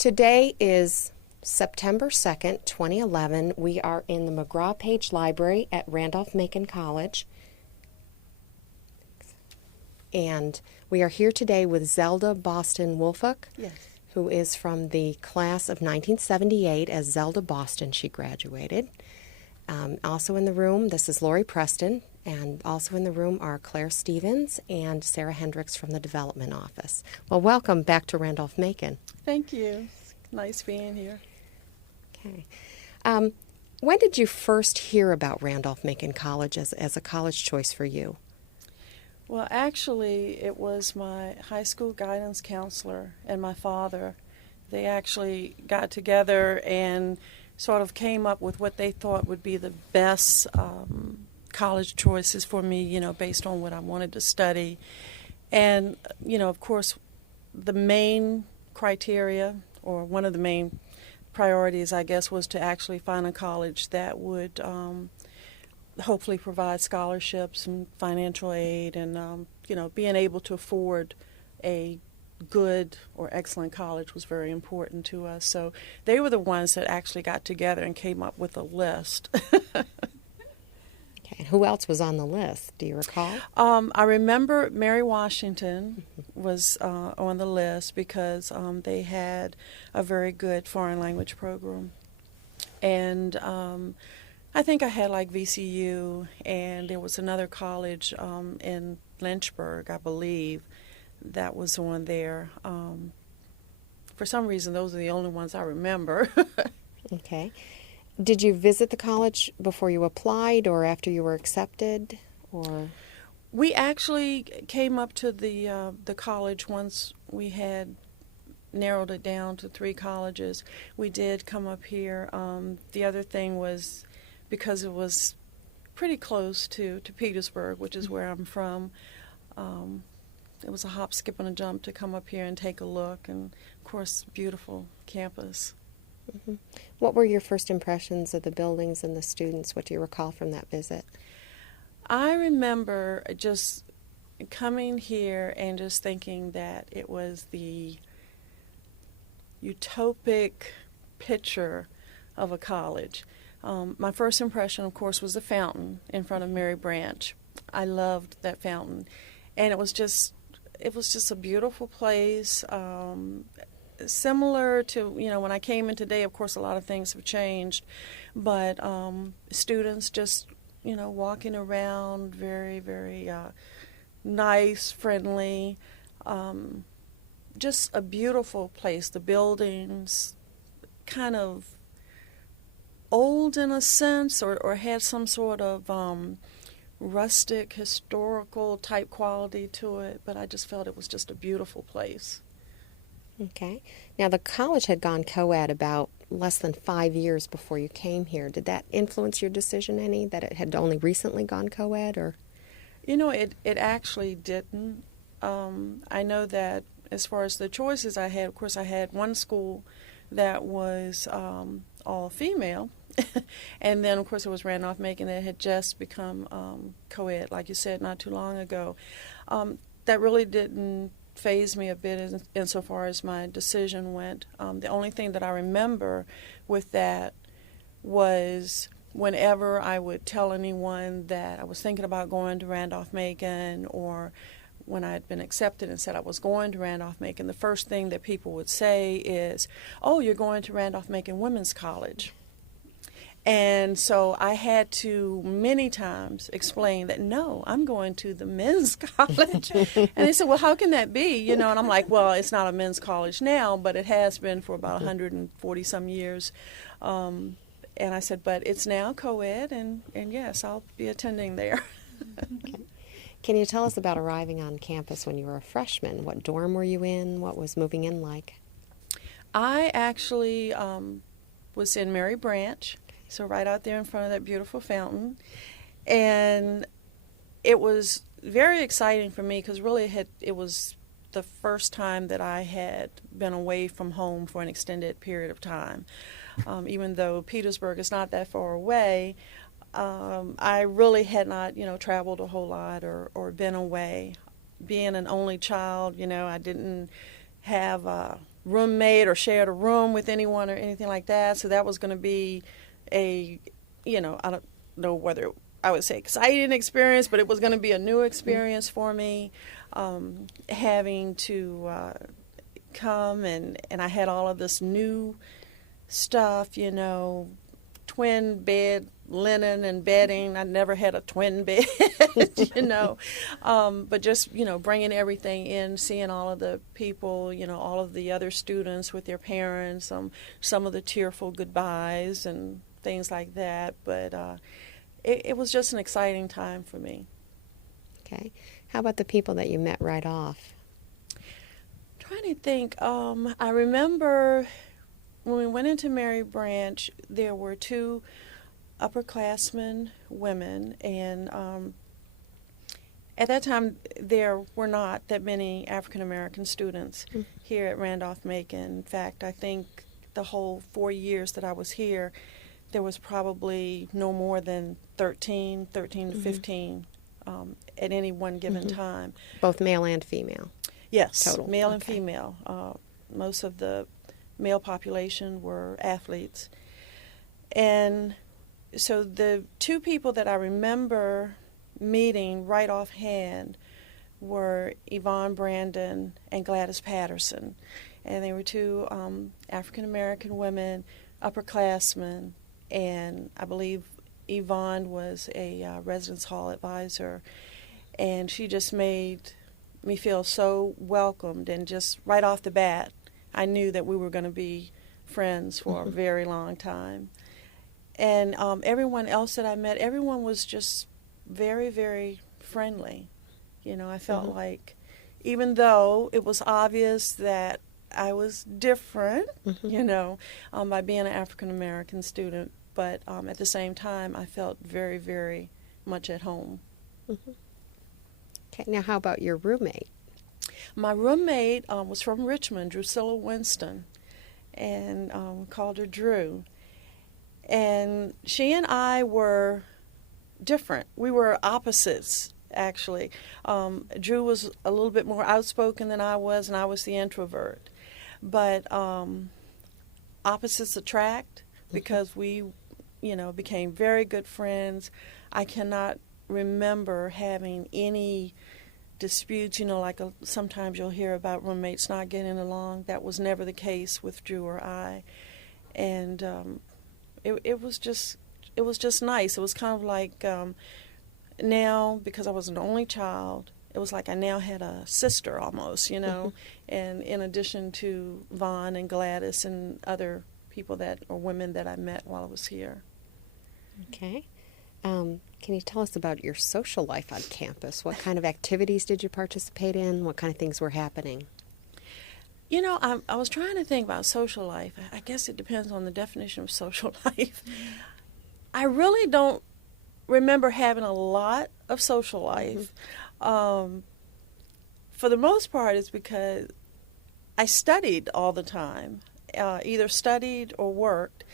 Today is September 2nd, 2011. We are in the McGraw-Page Library at Randolph-Macon College. And we are here today with Zelda Boston-Woolfolk, Yes. who is from the class of 1978. As Zelda Boston, she graduated. Also in the room, this is Lori Preston, and also in the room are Claire Stevens and Sarah Hendricks from the Development Office. Well, welcome back to Randolph-Macon. Thank you. It's nice being here. Okay. When did you first hear about Randolph-Macon College as a college choice for you? Well, actually, it was my high school guidance counselor and my father. They actually got together and sort of came up with what they thought would be the best college choices for me, based on what I wanted to study. And, of course, the main criteria, or one of the main priorities, I guess, was to actually find a college that would hopefully provide scholarships and financial aid and, being able to afford a good or excellent college was very important to us. So they were the ones that actually got together and came up with a list. Okay. Who else was on the list? Do you recall? I remember Mary Washington was on the list because they had a very good foreign language program. And I think I had like VCU, and there was another college in Lynchburg, I believe, that was on there. For some reason, those are the only ones I remember. Okay. Did you visit the college before you applied or after you were accepted? Or We actually came up to the college once we had narrowed it down to 3 colleges. We did come up here. The other thing was because it was pretty close to Petersburg, which is where I'm from. It was a hop, skip, and a jump to come up here and take a look, and of course, beautiful campus. mm-hmm. What were your first impressions of the buildings and the students? What do you recall from that visit? I remember just coming here and just thinking that it was the utopic picture of a college. My first impression, of course, was the fountain in front of Mary Branch. I loved that fountain, and it was just a beautiful place. Similar to, when I came in today, of course, a lot of things have changed, but students just, walking around, very, very nice, friendly, just a beautiful place. The buildings kind of old in a sense, or had some sort of rustic, historical type quality to it, but I just felt it was just a beautiful place. Okay. Now, the college had gone co-ed about less than 5 years before you came here. Did that influence your decision any, that it had only recently gone co-ed, or? It actually didn't. I know that as far as the choices I had, of course, I had one school that was all female. And then, of course, it was Randolph-Macon that had just become co-ed, like you said, not too long ago. That really didn't faze me a bit insofar as my decision went. The only thing that I remember with that was whenever I would tell anyone that I was thinking about going to Randolph-Macon, or when I had been accepted and said I was going to Randolph-Macon, the first thing that people would say is, "Oh, you're going to Randolph-Macon Women's College." And so I had to many times explain that, no, I'm going to the men's college. And they said, well, how can that be? And I'm like, well, it's not a men's college now, but it has been for about 140 some years. And I said, but it's now co-ed, and yes, I'll be attending there. Okay. Can you tell us about arriving on campus when you were a freshman? What dorm were you in? What was moving in like? I actually was in Mary Branch. So right out there in front of that beautiful fountain. And it was very exciting for me because really it was the first time that I had been away from home for an extended period of time. Even though Petersburg is not that far away, I really had not, traveled a whole lot or been away. Being an only child, I didn't have roommate or shared a room with anyone or anything like that. So that was going to be I don't know whether I would say exciting experience, but it was going to be a new experience for me, having to come and I had all of this new stuff, twin bed linen and bedding. I never had a twin bed, but just, bringing everything in, seeing all of the people, all of the other students with their parents, some of the tearful goodbyes and things like that. But it was just an exciting time for me. Okay. How about the people that you met right off? Trying to think, I remember when we went into Mary Branch, there were two upperclassmen women, and at that time there were not that many African American students here at Randolph-Macon. In fact, I think the whole 4 years that I was here, there was probably no more than 13 to 15 at any one given time. Both male and female? Yes, Total. male and Okay. female. Most of the male population were athletes. And so the two people that I remember meeting right offhand were Yvonne Brandon and Gladys Patterson. And they were two African American women, upperclassmen, and I believe Yvonne was a residence hall advisor. And she just made me feel so welcomed, and just right off the bat, I knew that we were going to be friends for a very long time. And everyone else that I met, everyone was just very, very friendly. I felt like, even though it was obvious that I was different, by being an African American student, but at the same time, I felt very, very much at home. Okay. Now, how about your roommate? My roommate was from Richmond, Drusilla Winston, and called her Drew. And she and I were different. We were opposites, actually. Drew was a little bit more outspoken than I was, and I was the introvert. But opposites attract, because we, became very good friends. I cannot remember having any disputes, like sometimes you'll hear about roommates not getting along. That was never the case with Drew or I. And it was just nice. It was kind of like, now, because I was an only child, it was like I now had a sister almost, and in addition to Vaughn and Gladys and other people or women that I met while I was here. Okay. Can you tell us about your social life on campus? What kind of activities did you participate in? What kind of things were happening? I was trying to think about social life. I guess it depends on the definition of social life. I really don't remember having a lot of social life. For the most part, it's because I studied all the time, either studied or worked.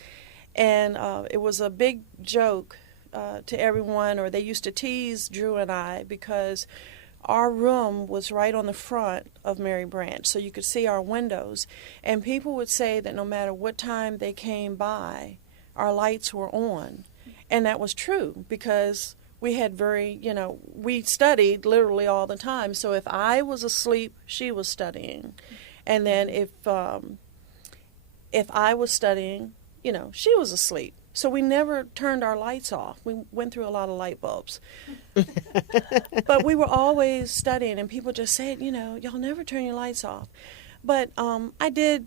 And it was a big joke to everyone, or they used to tease Drew and I, because our room was right on the front of Mary Branch, so you could see our windows. And people would say that no matter what time they came by, our lights were on. And that was true, because we had we studied literally all the time. So if I was asleep, she was studying. And then if I was studying, she was asleep. So we never turned our lights off. We went through a lot of light bulbs. But we were always studying, and people just said, y'all never turn your lights off. But I did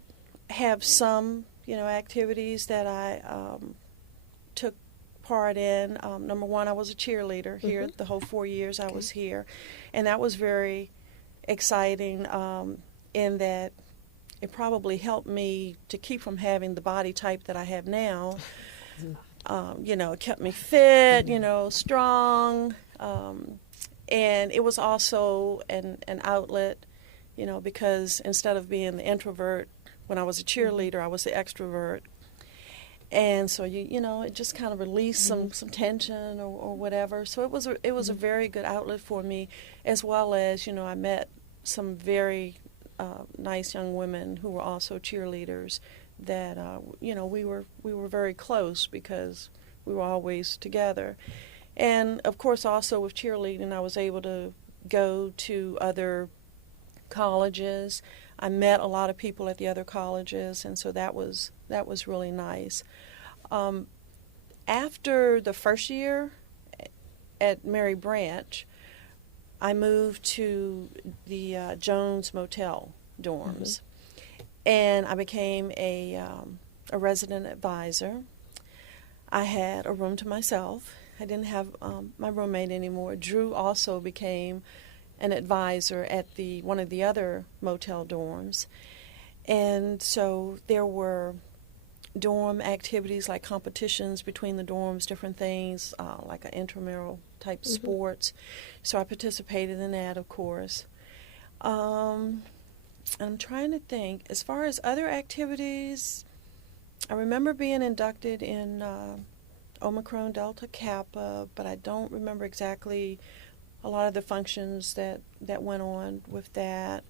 have some, activities that I took part in. Number one, I was a cheerleader here the whole 4 years I was here. And that was very exciting in that it probably helped me to keep from having the body type that I have now. It kept me fit, strong. And it was also an outlet, because instead of being the introvert, when I was a cheerleader, I was the extrovert. And so, it just kind of released some tension or whatever. So it was a very good outlet for me, as well as, I met some very nice young women who were also cheerleaders that we were very close because we were always together. And of course, also with cheerleading, I was able to go to other colleges. I met a lot of people at the other colleges, and so that was really nice. After the first year at Mary Branch, I moved to the Jones Motel dorms, and I became a resident advisor. I had a room to myself. I didn't have my roommate anymore. Drew also became an advisor at one of the other motel dorms. And so there were dorm activities like competitions between the dorms, different things, like an intramural type sports. So I participated in that, of course. I'm trying to think. As far as other activities, I remember being inducted in Omicron Delta Kappa, but I don't remember exactly a lot of the functions that went on with that.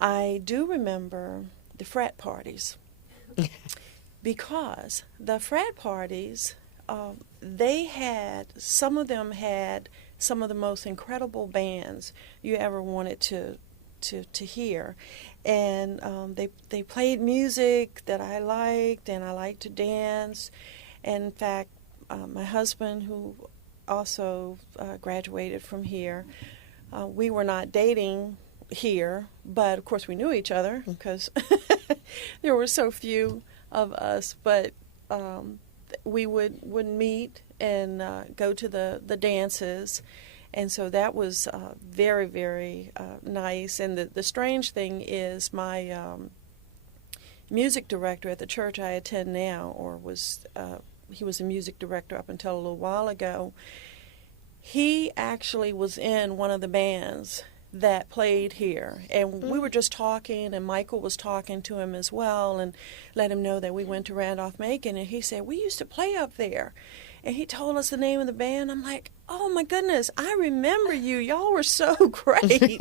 I do remember the frat parties because the frat parties, some of them had some of the most incredible bands you ever wanted to hear. And they played music that I liked, and I liked to dance. And in fact, my husband, who also graduated from here, we were not dating here, but of course we knew each other because there were so few of us. But we would meet and go to the dances, and so that was very, very nice. And the strange thing is my music director at the church I attend now, he was a music director up until a little while ago. He actually was in one of the bands that played here, and we were just talking, and Michael was talking to him as well and let him know that we went to Randolph-Macon, and he said, we used to play up there. And he told us the name of the band. I'm like, oh my goodness, I remember you. Y'all were so great,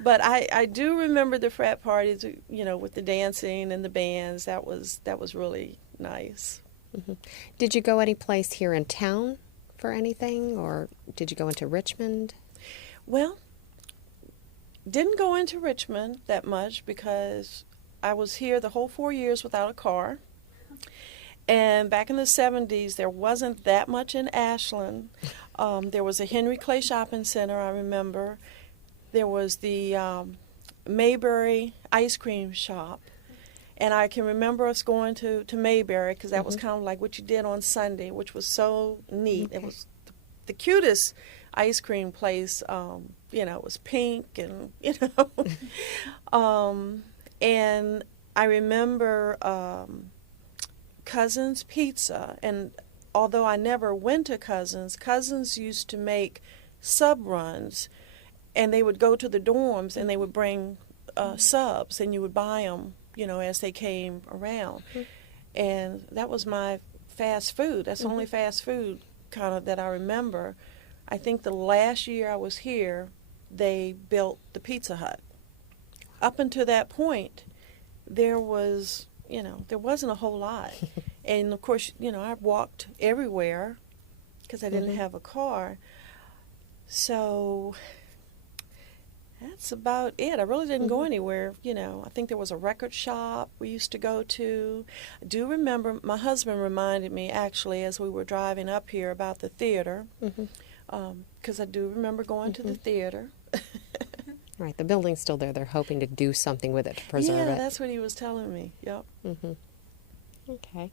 But I do remember the frat parties, with the dancing and the bands. That was really nice. Mm-hmm. Did you go any place here in town for anything, or did you go into Richmond? Well, didn't go into Richmond that much because I was here the whole 4 years without a car. And back in the 70s, there wasn't that much in Ashland. There was a Henry Clay Shopping Center, I remember. There was the Mayberry ice cream shop. And I can remember us going to Mayberry because that was kind of like what you did on Sunday, which was so neat. Okay. It was the cutest ice cream place. It was pink and, and I remember Cousins Pizza. And although I never went to Cousins used to make sub runs, and they would go to the dorms and they would bring subs, and you would buy them, as they came around. And that was my fast food. That's the only fast food kind of that I remember. I think the last year I was here, they built the Pizza Hut. Up until that point, there wasn't a whole lot. And of course, I walked everywhere because I didn't have a car. So that's about it. I really didn't go anywhere. I think there was a record shop we used to go to. I do remember my husband reminded me, actually, as we were driving up here about the theater, because I do remember going to the theater. Right, the building's still there. They're hoping to do something with it to preserve it. Yeah, that's what he was telling me. Yep. Okay.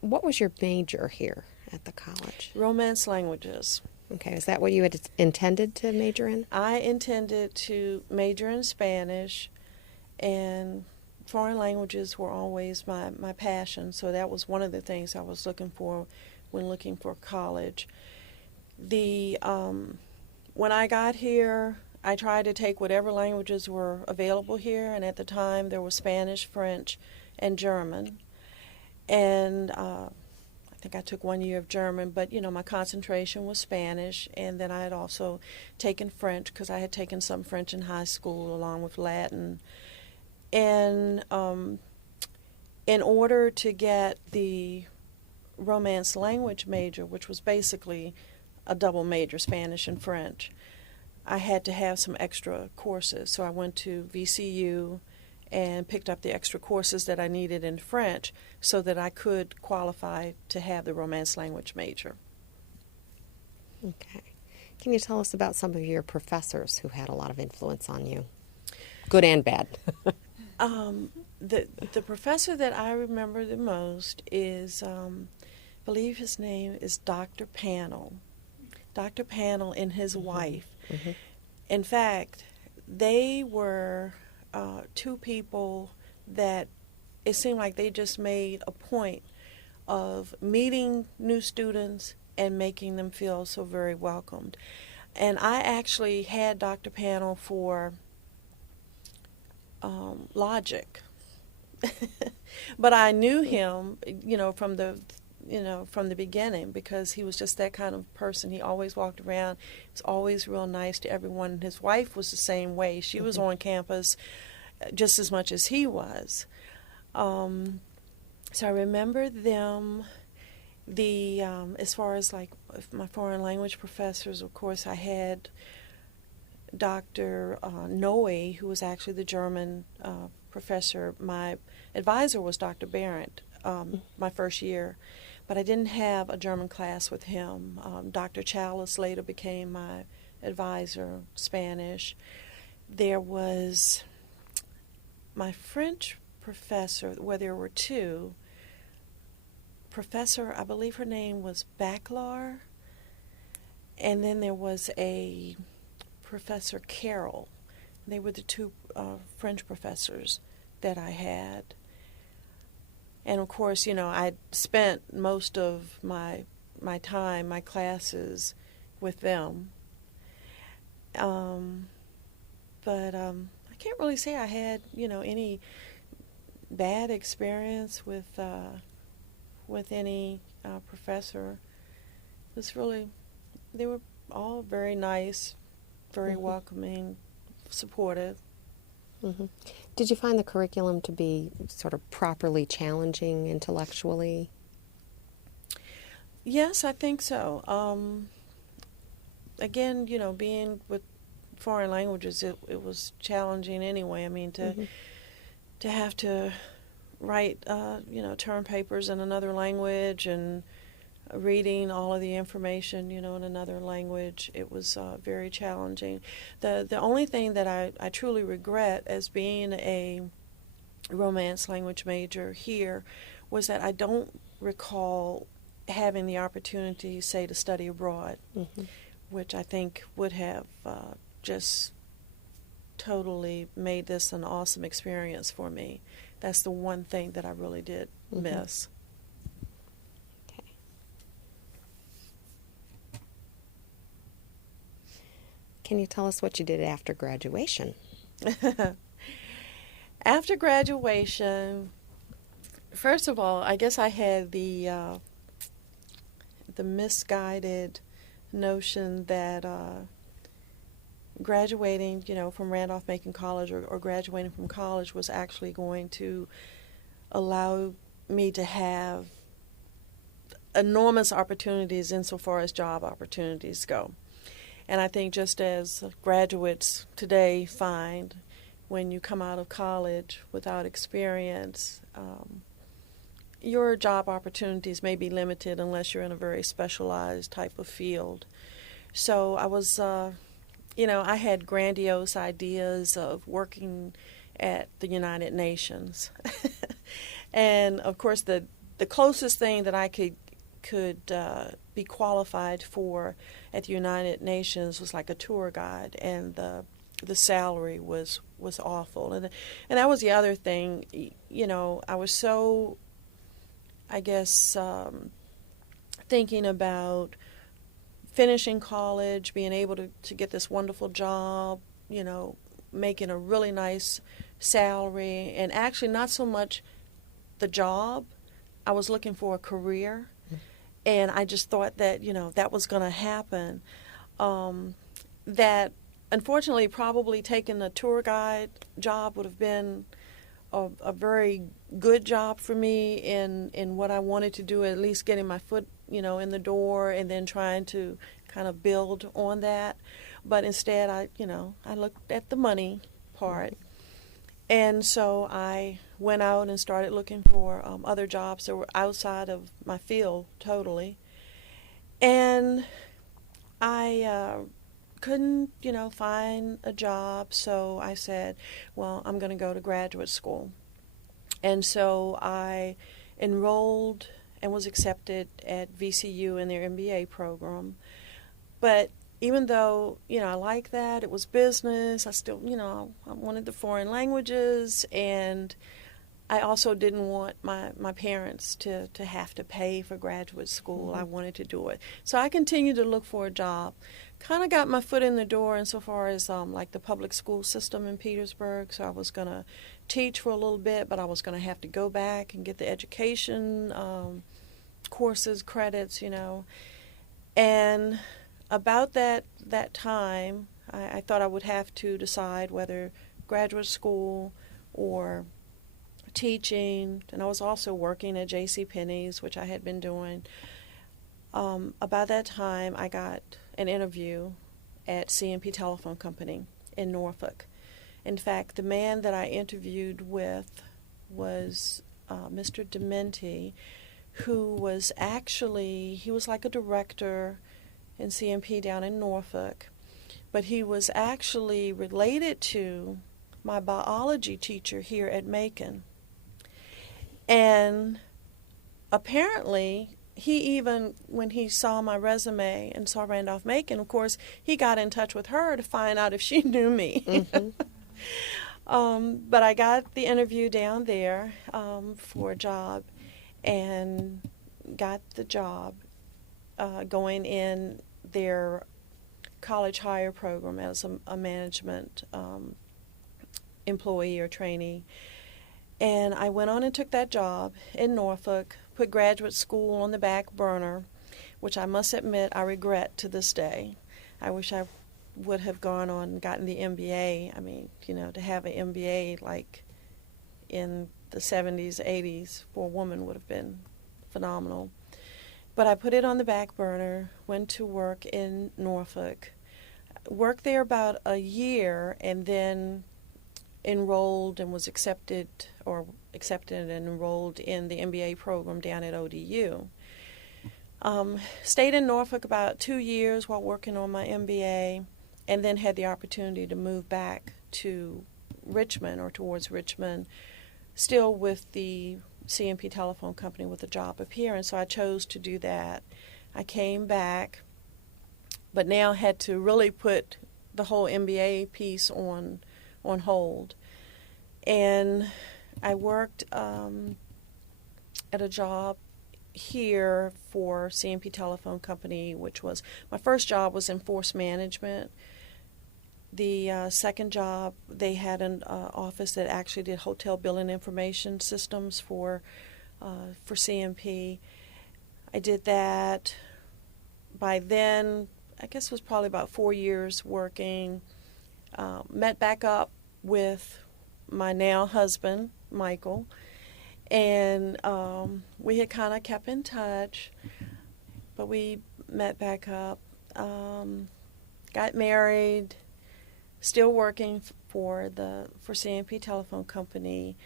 What was your major here at the college? Romance languages. Okay, is that what you had intended to major in? I intended to major in Spanish, and foreign languages were always my passion, so that was one of the things I was looking for when looking for college. When I got here, I tried to take whatever languages were available here, and at the time there was Spanish, French, and German. And I think I took 1 year of German, but my concentration was Spanish, and then I had also taken French because I had taken some French in high school along with Latin. And in order to get the Romance language major, which was basically a double major, Spanish and French, I had to have some extra courses. So I went to VCU and picked up the extra courses that I needed in French so that I could qualify to have the Romance language major. Okay. Can you tell us about some of your professors who had a lot of influence on you, good and bad? The professor that I remember the most is, I believe his name is Dr. Panel. Dr. Panel and his wife. Mm-hmm. In fact, they were two people that it seemed like they just made a point of meeting new students and making them feel so very welcomed. And I actually had Dr. Panel for logic. But I knew him, from the beginning, because he was just that kind of person. He always walked around. He was always real nice to everyone. His wife was the same way. She was on campus just as much as he was. So I remember them. As far as like my foreign language professors, of course, I had Dr. Noe, who was actually the German professor. My advisor was Dr. Barrett my first year, but I didn't have a German class with him. Dr. Chalice later became my advisor, Spanish. There was my French professor, where there were two. Professor, I believe her name was Baclar, and then there was a Professor Carroll. They were the two French professors that I had. And of course, I spent most of my time, my classes, with them. But I can't really say I had, any bad experience with any professor. It was really, they were all very nice, very welcoming, supportive. Mm-hmm. Did you find the curriculum to be sort of properly challenging intellectually? Yes, I think so. Again, being with foreign languages, it was challenging anyway. I mean, to have to write, term papers in another language and reading all of the information, in another language, it was very challenging. The only thing that I truly regret as being a Romance language major here was that I don't recall having the opportunity, say, to study abroad, which I think would have just totally made this an awesome experience for me. That's the one thing that I really did miss. Okay. Can you tell us what you did after graduation? After graduation, first of all, I guess I had the misguided notion that graduating, from Randolph-Macon College or graduating from college was actually going to allow me to have enormous opportunities insofar as job opportunities go. And I think just as graduates today find, when you come out of college without experience, your job opportunities may be limited unless you're in a very specialized type of field. So I was, I had grandiose ideas of working at the United Nations. And of course, the closest thing that I could be qualified for at the United Nations was like a tour guide, and the salary was awful. And that was the other thing. I was so, I guess, thinking about finishing college, being able to get this wonderful job, making a really nice salary, and actually not so much the job. I was looking for a career. and I just thought that, that was going to happen. That unfortunately, probably taking a tour guide job would have been a very good job for me in what I wanted to do, at least getting my foot, in the door, and then trying to kind of build on that. But instead, I looked at the money part. And so I went out and started looking for other jobs that were outside of my field totally. And I couldn't, find a job. So I said, well, I'm going to go to graduate school. And so I enrolled and was accepted at VCU in their MBA program. But even though, I like that, it was business, I still, I wanted the foreign languages, and I also didn't want my parents to have to pay for graduate school. Mm-hmm. I wanted to do it. So I continued to look for a job. Kind of got my foot in the door insofar as like the public school system in Petersburg. So I was going to teach for a little bit, but I was going to have to go back and get the education courses, credits, And about that time, I thought I would have to decide whether graduate school or teaching, and I was also working at J.C. Penney's, which I had been doing. About that time, I got an interview at C&P Telephone Company in Norfolk. In fact, the man that I interviewed with was Mr. Dementi, who was he was like a director in C&P down in Norfolk, but he was actually related to my biology teacher here at Macon. And apparently, he even, when he saw my resume and saw Randolph-Macon, of course, he got in touch with her to find out if she knew me. Mm-hmm. But I got the interview down there for a job and got the job going in their college hire program as a management employee or trainee. And I went on and took that job in Norfolk, put graduate school on the back burner, which I must admit I regret to this day. I wish I would have gone on and gotten the MBA. I mean, to have an MBA like in the 70s, 80s for a woman would have been phenomenal. But I put it on the back burner, went to work in Norfolk, worked there about a year, and then enrolled and was accepted and enrolled in the MBA program down at ODU. Stayed in Norfolk about 2 years while working on my MBA, and then had the opportunity to move back to Richmond or towards Richmond, still with the C&P Telephone Company with a job up here, and so I chose to do that. I came back, but now had to really put the whole MBA piece on hold. And I worked at a job here for C&P Telephone Company, which was, my first job was in force management. The second job, they had an office that actually did hotel billing information systems for C&P. I did that. By then, I guess it was probably about 4 years working. Met back up with my now husband, Michael, and we had kind of kept in touch, but we met back up, got married, still working for C&P Telephone Company,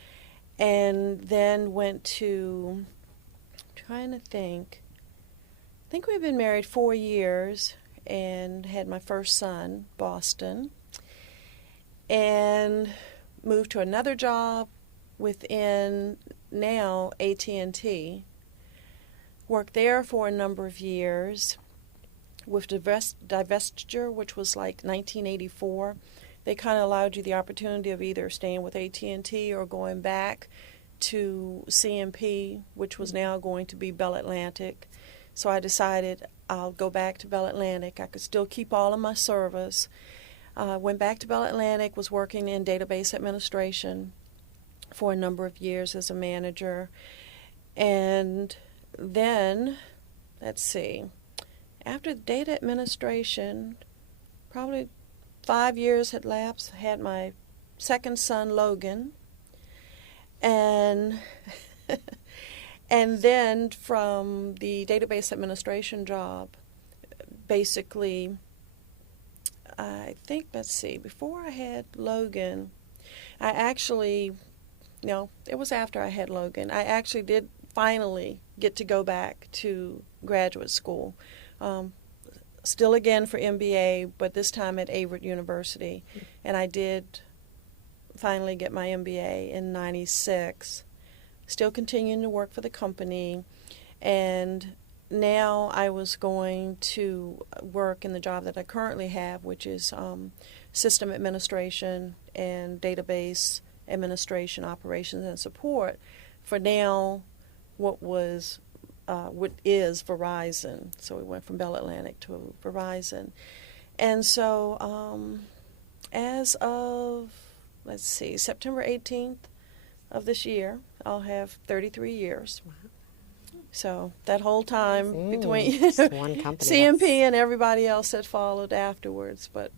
and then went to, trying to think, I think we've been married 4 years and had my first son, Boston, and moved to another job within now AT&T. Worked there for a number of years with divestiture, which was like 1984. They kind of allowed you the opportunity of either staying with AT&T or going back to C&P, which was now going to be Bell Atlantic. So I decided I'll go back to Bell Atlantic. I could still keep all of my service. Went back to Bell Atlantic, was working in database administration for a number of years as a manager. And then let's see, after data administration, probably 5 years had lapsed. I had my second son, Logan, and and then from the database administration job, basically, I think, let's see, before I had Logan, I actually, no, it was after I had Logan, I actually did finally get to go back to graduate school. Still again for MBA, but this time at Averett University. And I did finally get my MBA in '96. Still continuing to work for the company. And now I was going to work in the job that I currently have, which is system administration and database administration, operations, and support for now what is Verizon. So we went from Bell Atlantic to Verizon. And so as of, let's see, September 18th of this year, I'll have 33 years. Wow. So that whole time between just one company, CMP and everybody else that followed afterwards, but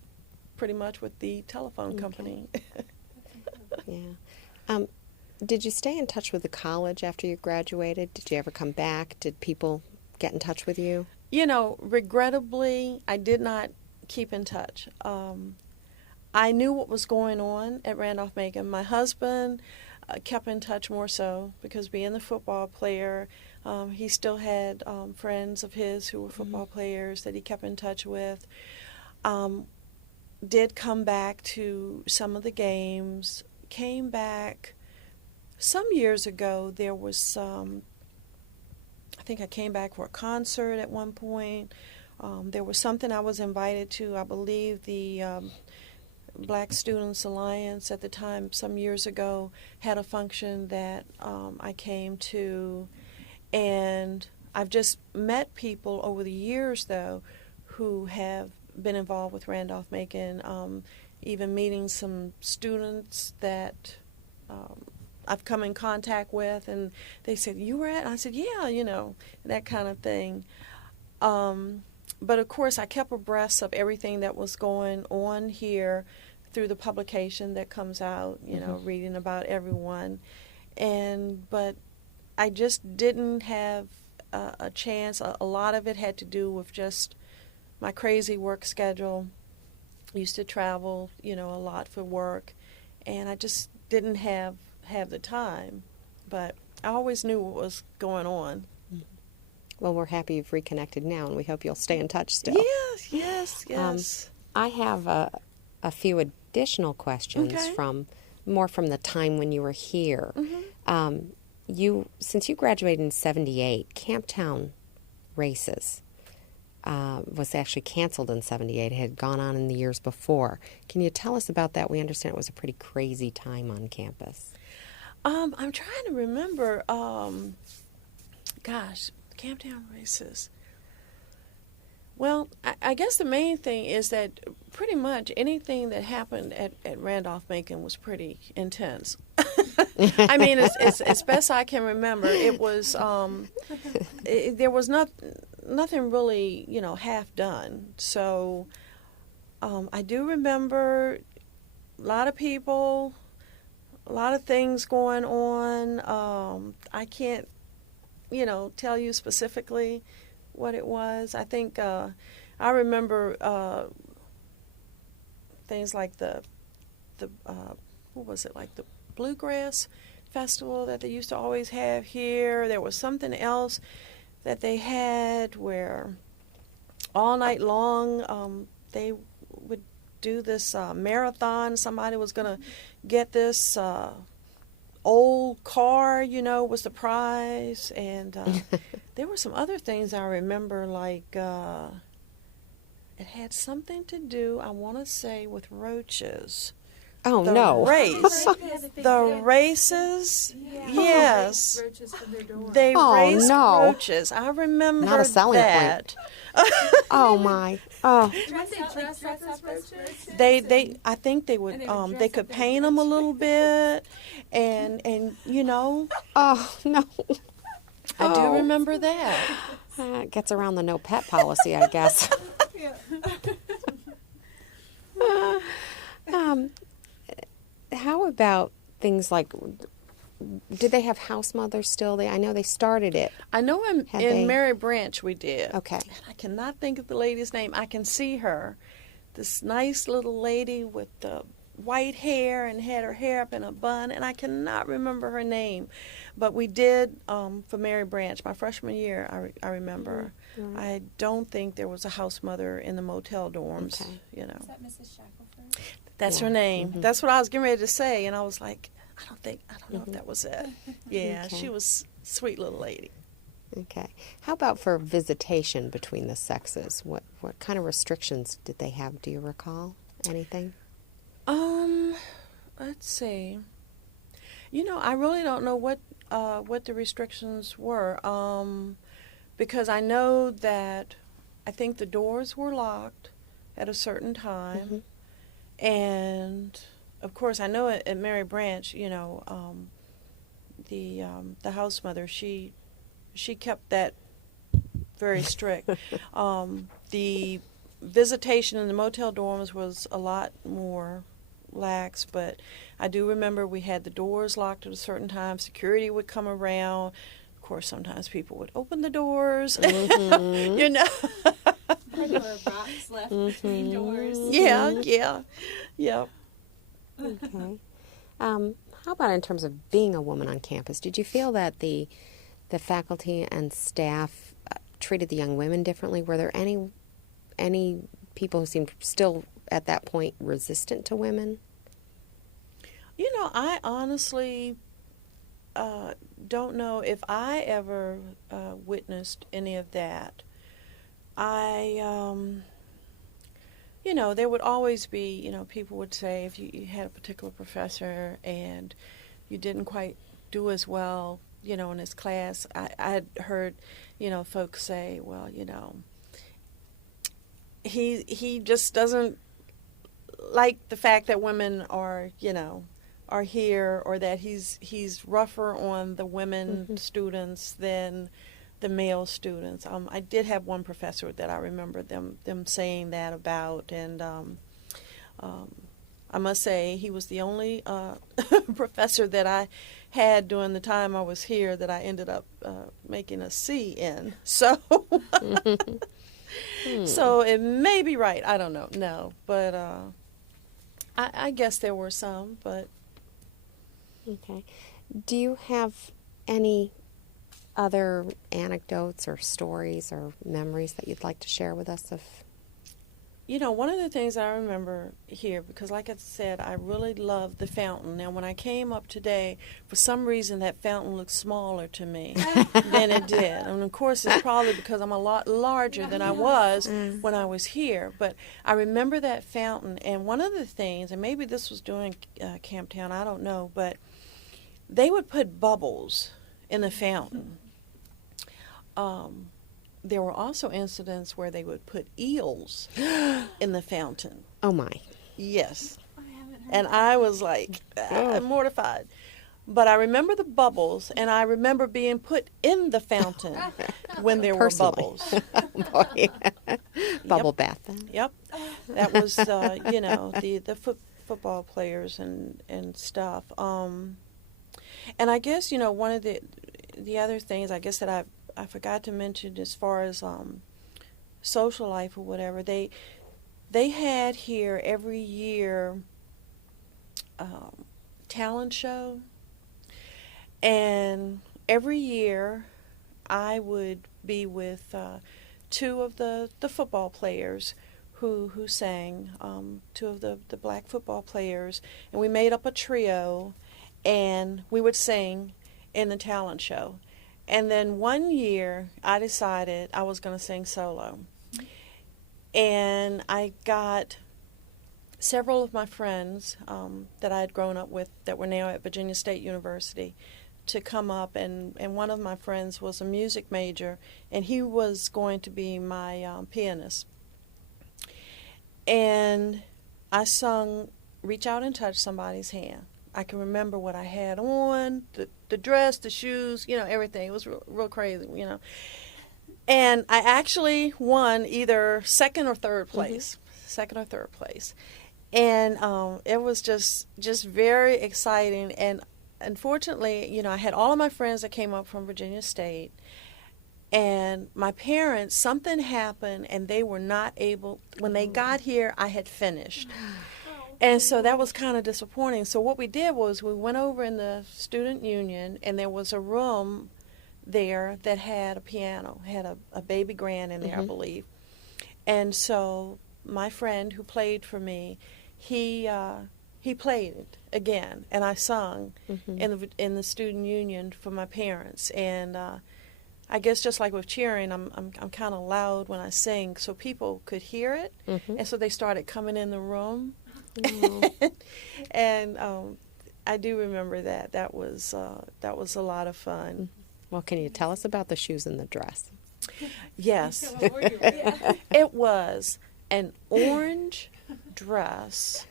pretty much with the telephone company. Yeah. Did you stay in touch with the college after you graduated? Did you ever come back? Did people get in touch with you? You know, regrettably, I did not keep in touch. I knew what was going on at Randolph-Macon. My husband kept in touch more so because being the football player, he still had friends of his who were football players that he kept in touch with. Did come back to some of the games, came back. Some years ago, there was I think I came back for a concert at one point. There was something I was invited to. I believe the Black Students Alliance at the time, some years ago, had a function that I came to. And I've just met people over the years, though, who have been involved with Randolph-Macon, even meeting some students that I've come in contact with, and they said, "You were at?" And I said, "Yeah," you know, that kind of thing. But of course, I kept abreast of everything that was going on here through the publication that comes out, you know, reading about everyone. But I just didn't have a chance. A lot of it had to do with just my crazy work schedule. Used to travel, you know, a lot for work, and I just didn't have the time. But I always knew what was going on. Well, we're happy you've reconnected now, and we hope you'll stay in touch still. Yes. I have a few additional questions from the time when you were here. Since you graduated in '78, Camptown races was actually canceled in '78. It had gone on in the years before. Can you tell us about that? We understand it was a pretty crazy time on campus. I'm trying to remember. Camptown races. Well, I guess the main thing is that pretty much anything that happened at Randolph-Macon was pretty intense. I mean, as best I can remember, it was there was nothing really, you know, half done. So I do remember a lot of people, a lot of things going on. I can't, you know, tell you specifically what it was. I think I remember things like the what was it, like the Bluegrass Festival that they used to always have here. There was something else that they had where all night long they would do this marathon. Somebody was going to get this old car, you know, was the prize. And there were some other things I remember, like it had something to do, I want to say, with roaches. Oh, the no. Race. The races, yes. They raced roaches. I remember Not a selling that. point. Oh, my. Oh. I think they would, they could paint them a little bit, and you know. Oh, no. I do remember that. It gets around the no pet policy, I guess. Yeah. um, how about things like, did they have house mothers still? I know they started it. I know in Had they- Mary Branch we did. Okay. And I cannot think of the lady's name. I can see her. This nice little lady with the white hair and had her hair up in a bun, and I cannot remember her name. But we did for Mary Branch, my freshman year, I remember. Mm-hmm. I don't think there was a house mother in the motel dorms, Okay. you know. Is that Mrs. Shackelford? That's Yeah. her name. Mhm. That's what I was getting ready to say, and I was like, I don't know if that was it. Yeah, Okay. she was a sweet little lady. Okay. How about for visitation between the sexes? What kind of restrictions did they have? Do you recall anything? Let's see. You know, I really don't know what the restrictions were. Because I know that I think the doors were locked at a certain time, and of course I know at Mary Branch, you know, the house mother she kept that very strict. The visitation in the motel dorms was a lot more lax, but I do remember we had the doors locked at a certain time. Security would come around. Of course, sometimes people would open the doors. You know. Or there were rocks left between doors. Yeah. Okay. How about in terms of being a woman on campus? Did you feel that the faculty and staff treated the young women differently? Were there any people who seemed still at that point resistant to women? You know, I honestly don't know if I ever witnessed any of that. You know, there would always be, you know, people would say if you had a particular professor and you didn't quite do as well, you know, in his class. I had heard, you know, folks say, well, you know, he just doesn't like the fact that women are, you know, are here, or that he's rougher on the women students than the male students. I did have one professor that I remember them saying that about, and I must say he was the only professor that I had during the time I was here that I ended up making a C in. So, so it may be right. I don't know. No, but I guess there were some, but. Okay. Do you have any other anecdotes or stories or memories that you'd like to share with us of? You know, one of the things I remember here, because like I said, I really love the fountain. Now, when I came up today, for some reason that fountain looked smaller to me than it did. And of course, it's probably because I'm a lot larger than I was when I was here. But I remember that fountain, and one of the things, and maybe this was during Camptown, I don't know, but they would put bubbles in the fountain. There were also incidents where they would put eels in the fountain. Oh, my. Yes. I haven't heard And I was like, mortified. But I remember the bubbles, and I remember being put in the fountain when there Personally. were bubbles. Boy. Bubble bath then. Yep. That was, you know, the football players and stuff. And I guess, you know, one of the other things I guess that I forgot to mention as far as social life or whatever, they had here every year talent show, and every year I would be with two of the football players who sang, two of the black football players, and we made up a trio, and we would sing in the talent show. And then one year, I decided I was going to sing solo. And I got several of my friends that I had grown up with that were now at Virginia State University to come up. And one of my friends was a music major, and he was going to be my pianist. And I sung Reach Out and Touch Somebody's Hand. I can remember what I had on, the dress, the shoes, you know, everything. It was real crazy, you know. And I actually won either second or third place. Second or third place. And it was just very exciting. And unfortunately, you know, I had all of my friends that came up from Virginia State. And my parents, something happened, and they were not able, when they got here, I had finished. And so that was kind of disappointing. So what we did was we went over in the student union, and there was a room there that had a piano, had a baby grand in there, I believe. And so my friend who played for me, he played it again, and I sung in the student union for my parents. And I guess just like with cheering, I'm kind of loud when I sing, so people could hear it, and so they started coming in the room. And I do remember that. That was a lot of fun. Well, can you tell us about the shoes and the dress? Yes, What were you wearing? it was an orange dress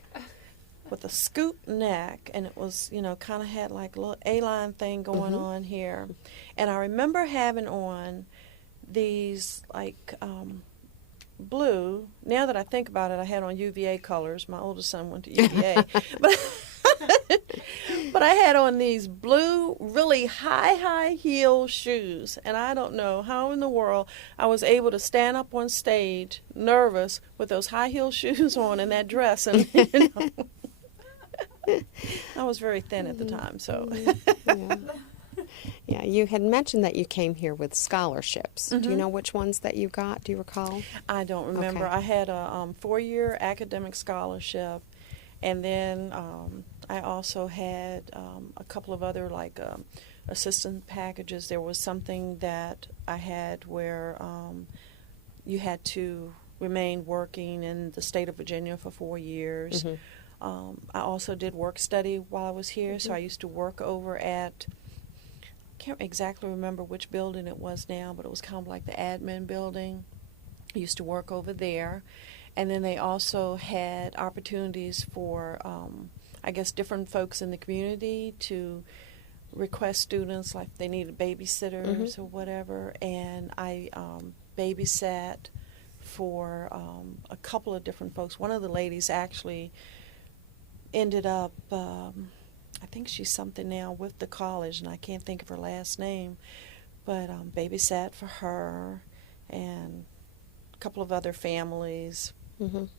with a scoop neck, and it was, you know, kind of had like a little A-line thing going on here. And I remember having on these like blue, now that I think about it, I had on UVA colors. My oldest son went to UVA. But I had on these blue, really high heel shoes, and I don't know how in the world I was able to stand up on stage nervous with those high heel shoes on and that dress. And you know, I was very thin at the time, so. Yeah, you had mentioned that you came here with scholarships. Do you know which ones that you got? Do you recall? I don't remember. Okay. I had a 4-year academic scholarship, and then I also had a couple of other like assistant packages. There was something that I had where you had to remain working in the state of Virginia for 4 years. I also did work study while I was here, so I used to work over at, I can't exactly remember which building it was now, but it was kind of like the admin building. I used to work over there. And then they also had opportunities for, I guess, different folks in the community to request students, like they needed babysitters or whatever. And I babysat for a couple of different folks. One of the ladies actually ended up, I think she's something now with the college, and I can't think of her last name, but babysat for her and a couple of other families. What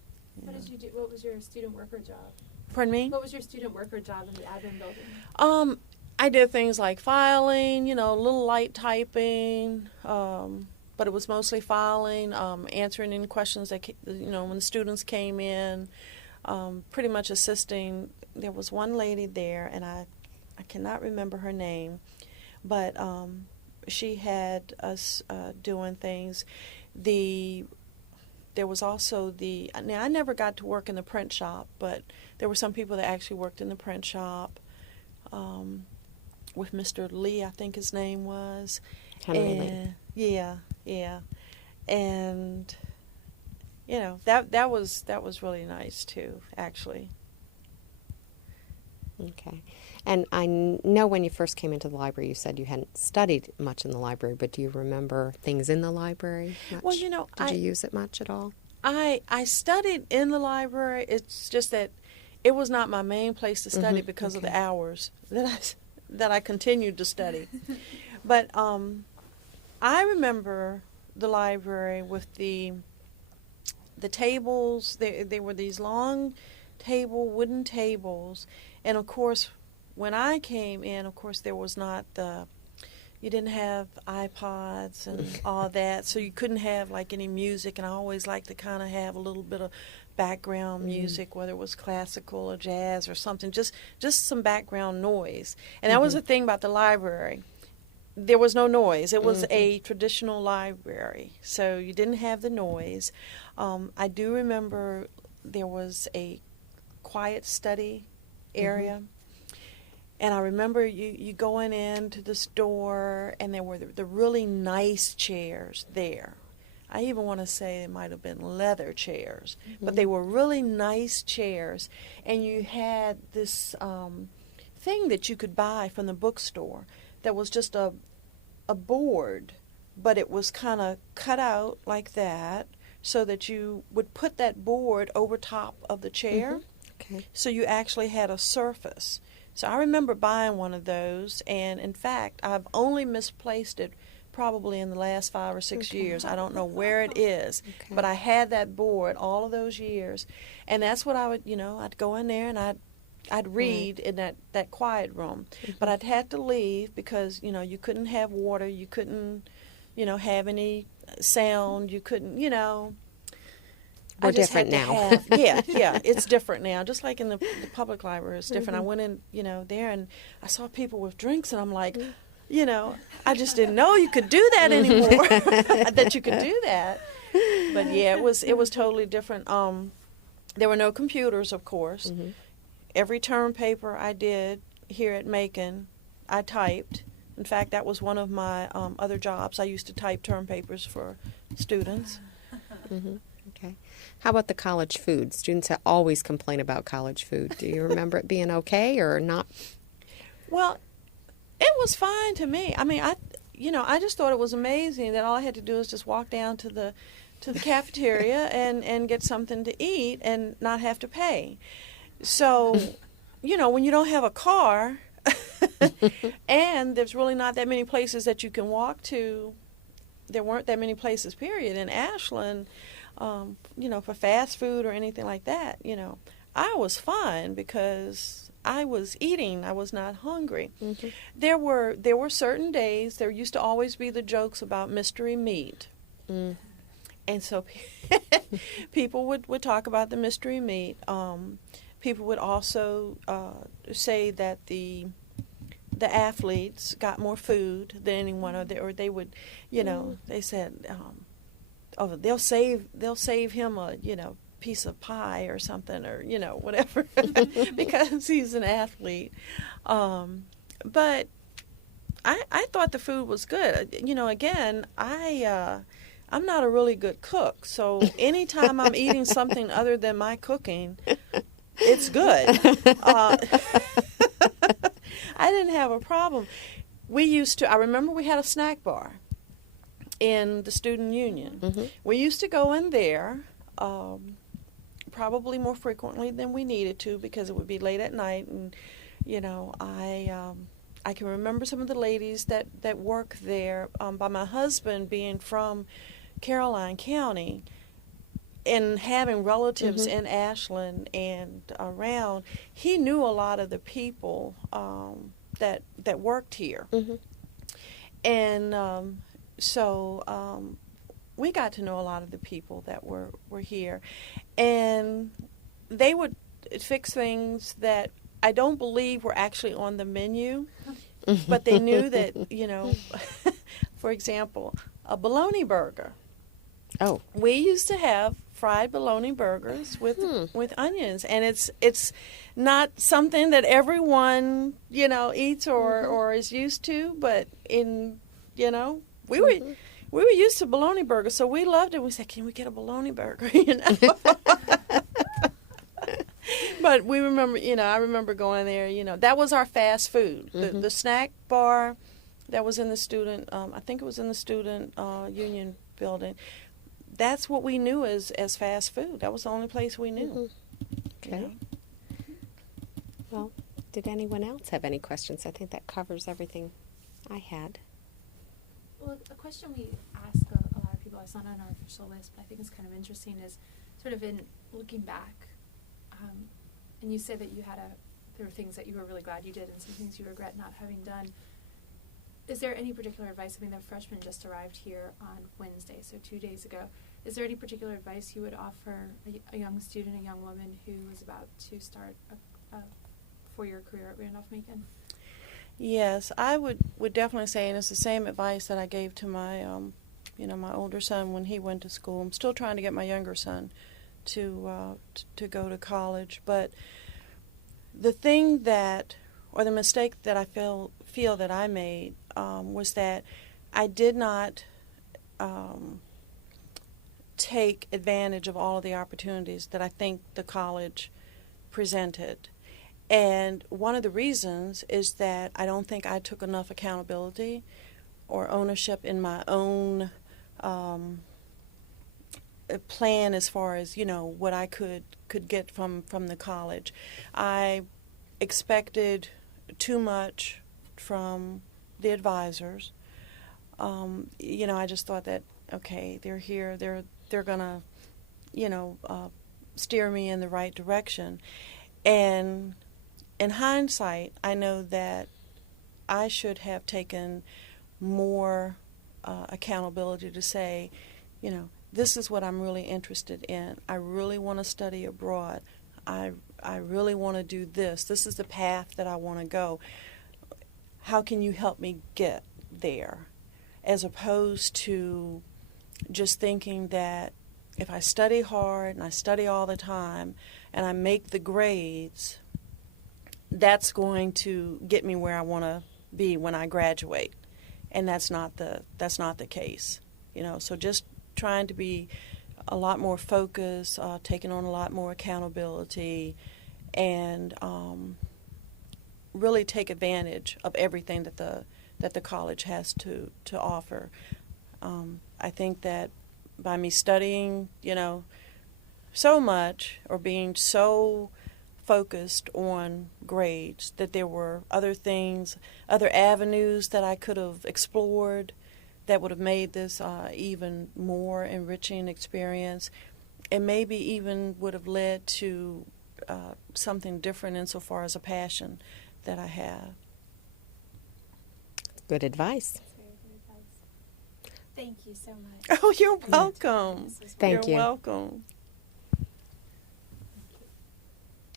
did you do? What was your student worker job? Pardon me? What was your student worker job in the admin building? I did things like filing, you know, a little light typing, but it was mostly filing, answering any questions that, you know, when the students came in, pretty much assisting. There was one lady there, and I cannot remember her name, but she had us doing things. There was also now I never got to work in the print shop, but there were some people that actually worked in the print shop with Mr. Lee, I think his name was. Henry Lee. Yeah. And you know, that was really nice too, actually. Okay. And I know when you first came into the library, you said you hadn't studied much in the library, but do you remember things in the library much? Well, you know, Did you use it much at all? I studied in the library. It's just that it was not my main place to study because of the hours that I continued to study. But I remember the library with the tables. There were these long wooden tables, and of course, when I came in, of course, there was not you didn't have iPods and all that, so you couldn't have like any music, and I always liked to kind of have a little bit of background music, whether it was classical or jazz or something, just some background noise. And that was the thing about the library. There was no noise. It was a traditional library, so you didn't have the noise. I do remember there was a quiet study area. And I remember you going into the store, and there were the really nice chairs there. I even want to say it might have been leather chairs, but they were really nice chairs. And you had this thing that you could buy from the bookstore that was just a board but it was kind of cut out like that so that you would put that board over top of the chair. Okay. So you actually had a surface. So I remember buying one of those, and in fact, I've only misplaced it probably in the last 5 or 6 years. I don't know where it is, Okay. but I had that board all of those years, and that's what I would, I'd go in there and I'd read in that quiet room, but I'd have to leave because you couldn't have water, you couldn't, have any sound, you couldn't, We're I just different had to now. yeah, it's different now. Just like in the public library, it's different. I went in, there, and I saw people with drinks, and I'm like, I just didn't know you could do that anymore. That you could do that. But yeah, it was totally different. There were no computers, of course. Every term paper I did here at Macon, I typed. In fact, that was one of my other jobs. I used to type term papers for students. Okay. How about the college food? Students always complain about college food. Do you remember it being okay or not? Well, it was fine to me. I mean, I just thought it was amazing that all I had to do was just walk down to the cafeteria and get something to eat and not have to pay. So, when you don't have a car and there's really not that many places that you can walk to, there weren't that many places, period, in Ashland, for fast food or anything like that, I was fine because I was eating. I was not hungry. There were certain days, there used to always be the jokes about mystery meat. And so people would talk about the mystery meat. People would also say that the athletes got more food than anyone, or they would, they said, they'll save him a piece of pie or something, or whatever, because he's an athlete. But I thought the food was good. Again, I'm not a really good cook, so anytime I'm eating something other than my cooking, it's good. I didn't have a problem. I remember we had a snack bar in the student union. We used to go in there probably more frequently than we needed to because it would be late at night, and I can remember some of the ladies that work there. By my husband being from Caroline County and having relatives in Ashland and around, he knew a lot of the people that worked here. And so we got to know a lot of the people that were here. And they would fix things that I don't believe were actually on the menu, but they knew that, for example, a bologna burger. Oh. We used to have fried bologna burgers with onions, and it's not something that everyone eats or is used to, but we were used to bologna burgers, so we loved it. We said, "Can we get a bologna burger?" But we remember, I remember going there. That was our fast food. The snack bar that was in the student, I think it was in the student union building. That's what we knew as fast food. That was the only place we knew. Okay. Well, did anyone else have any questions? I think that covers everything I had. Well, a question we ask a lot of people, it's not on our official list, but I think it's kind of interesting, is sort of in looking back, and you said that there were things that you were really glad you did and some things you regret not having done. Is there any particular advice? I mean, the freshmen just arrived here on Wednesday, so 2 days ago. Is there any particular advice you would offer a young student, a young woman who is about to start a four-year career at Randolph-Macon? Yes, I would definitely say, and it's the same advice that I gave to my, my older son when he went to school. I'm still trying to get my younger son to go to college, but the thing or the mistake that I feel that I made was that I did not take advantage of all of the opportunities that I think the college presented. And one of the reasons is that I don't think I took enough accountability or ownership in my own plan as far as, you know, what I could get from the college. I expected too much from the advisors. You know, I just thought that, okay, they're here, they're gonna, you know, steer me in the right direction. And in hindsight, I know that I should have taken more accountability to say, you know, this is what I'm really interested in. I really want to study abroad. I really want to do this. This is the path that I want to go. How can you help me get there? As opposed to just thinking that if I study hard and I study all the time and I make the grades, that's going to get me where I want to be when I graduate. And that's not the case. You know, so just trying to be a lot more focused, taking on a lot more accountability, and really take advantage of everything that the college has to offer. I think that by me studying, you know, so much, or being so focused on grades, that there were other things, other avenues that I could have explored that would have made this even more enriching experience, and maybe even would have led to something different insofar as a passion that I have. Good advice. That's very good advice. Thank you so much. Oh, you're welcome. This was Thank You're you. welcome.